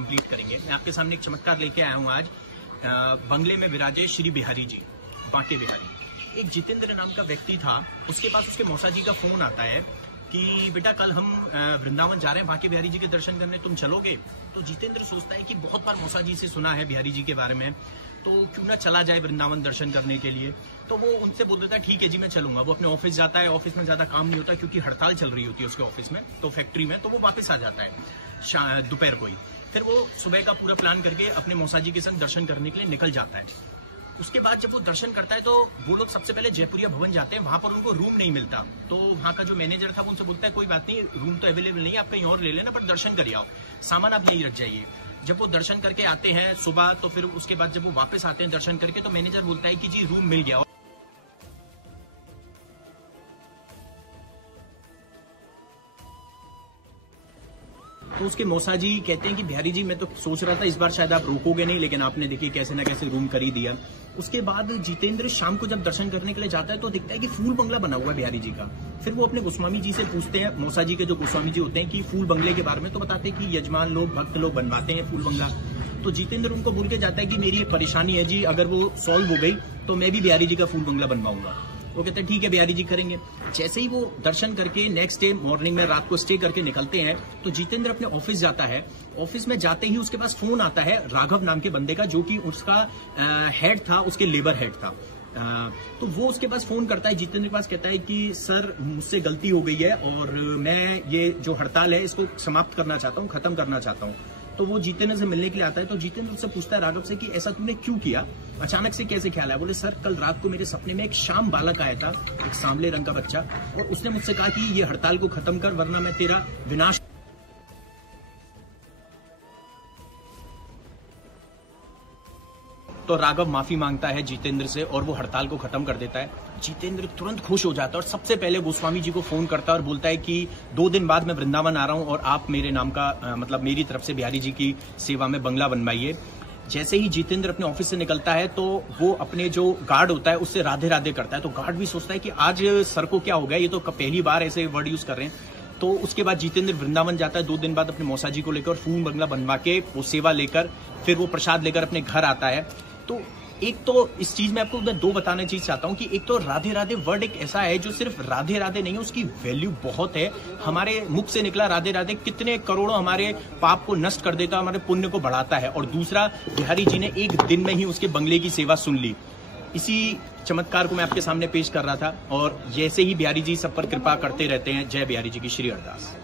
Complete करेंगे। मैं आपके सामने एक चमत्कार लेके आया हूँ आज। बंगले में विराजे श्री बिहारी जी, बांके बिहारी। एक जितेंद्र नाम का व्यक्ति था, उसके पास उसके मौसा जी का फोन आता है कि बेटा कल हम वृंदावन जा रहे हैं बांके बिहारी जी के दर्शन करने, तुम चलोगे? तो जितेंद्र सोचता है कि बहुत बार मौसा जी से सुना है बिहारी जी के बारे में, तो क्यों ना चला जाए वृंदावन दर्शन करने के लिए। तो वो उनसे बोल देता है ठीक है जी मैं चलूंगा। वो अपने ऑफिस जाता है, ऑफिस में ज्यादा काम नहीं होता क्योंकि हड़ताल चल रही होती है उसके ऑफिस में, तो फैक्ट्री में, तो वो वापस आ जाता है दोपहर को ही। फिर वो सुबह का पूरा प्लान करके अपने मौसा जी के संग दर्शन करने के लिए निकल जाता है। उसके बाद जब वो दर्शन करता है तो वो लोग सबसे पहले जयपुरिया भवन जाते हैं, वहां पर उनको रूम नहीं मिलता। तो वहां का जो मैनेजर था वो उनसे बोलता है कोई बात नहीं, रूम तो अवेलेबल नहीं है, आप कहीं और ले लेना, पर दर्शन कर आओ, सामान आप यहीं रख जाइए। जब वो दर्शन करके आते हैं सुबह, तो फिर उसके बाद जब वो वापस आते हैं दर्शन करके, तो मैनेजर बोलता है कि जी रूम मिल गया। तो उसके मौसा जी कहते हैं कि बिहारी जी मैं तो सोच रहा था इस बार शायद आप रोकोगे नहीं, लेकिन आपने देखिए कैसे ना कैसे रूम कर ही दिया। उसके बाद जितेंद्र शाम को जब दर्शन करने के लिए जाता है तो दिखता है कि फूल बंगला बना हुआ है बिहारी जी का। फिर वो अपने गोस्वामी जी से पूछते हैं, मौसा जी के जो गोस्वामी जी होते हैं, कि फूल बंगले के बारे में, तो बताते हैं कि यजमान लोग, भक्त लोग बनवाते हैं फूल बंगला। तो जितेंद्र उनको बोल के जाता है कि मेरी एक परेशानी है जी, अगर वो सॉल्व हो गई तो मैं भी बिहारी जी का फूल बंगला बनवाऊंगा। वो कहते हैं ठीक है बिहारी जी करेंगे। जैसे ही वो दर्शन करके नेक्स्ट डे मॉर्निंग में रात को स्टे करके निकलते हैं, तो जितेंद्र अपने ऑफिस जाता है। ऑफिस में जाते ही उसके पास फोन आता है राघव नाम के बंदे का, जो कि उसका हेड था, उसके लेबर हेड था। तो वो उसके पास फोन करता है जितेंद्र के पास, कहता है कि सर मुझसे गलती हो गई है और मैं ये जो हड़ताल है इसको समाप्त करना चाहता हूँ, खत्म करना चाहता हूँ। तो वो जितेंद्र से मिलने के लिए आता है। तो जितेंद्र उससे पूछता है राघव से कि ऐसा तूने क्यों किया, अचानक से कैसे ख्याल आया? बोले सर कल रात को मेरे सपने में एक श्याम बालक आया था, एक सांवले रंग का बच्चा, और उसने मुझसे कहा कि ये हड़ताल को खत्म कर वरना मैं तेरा विनाश। तो राघव माफी मांगता है जितेंद्र से और वो हड़ताल को खत्म कर देता है। जितेंद्र तुरंत खुश हो जाता है और सबसे पहले गोस्वामी जी को फोन करता है और बोलता है कि 2 दिन बाद मैं वृंदावन आ रहा हूं और आप मेरे नाम का मतलब मेरी तरफ से बिहारी जी की सेवा में बंगला बनवाइए। जैसे ही जितेंद्र अपने ऑफिस से निकलता है तो वो अपने जो गार्ड होता है उससे राधे राधे करता है। तो गार्ड भी सोचता है कि आज सर को क्या हो गया, ये तो पहली बार ऐसे वर्ड यूज कर रहे हैं। तो उसके बाद जितेंद्र वृंदावन जाता है 2 दिन बाद अपने मौसा जी को लेकर, फूल बंगला बनवा के वो सेवा लेकर, फिर वो प्रसाद लेकर अपने घर आता है। तो एक तो इस चीज में आपको मैं 2 बताने चीज चाहता हूं कि एक तो राधे राधे वर्ड एक ऐसा है जो सिर्फ राधे राधे नहीं है, उसकी वैल्यू बहुत है। हमारे मुख से निकला राधे राधे कितने करोड़ों हमारे पाप को नष्ट कर देता है, हमारे पुण्य को बढ़ाता है। और दूसरा, बिहारी जी ने एक दिन में ही उसके बंगले की सेवा सुन ली। इसी चमत्कार को मैं आपके सामने पेश कर रहा था और जैसे ही बिहारी जी सब पर कृपा करते रहते हैं। जय बिहारी जी की, श्री अरदास।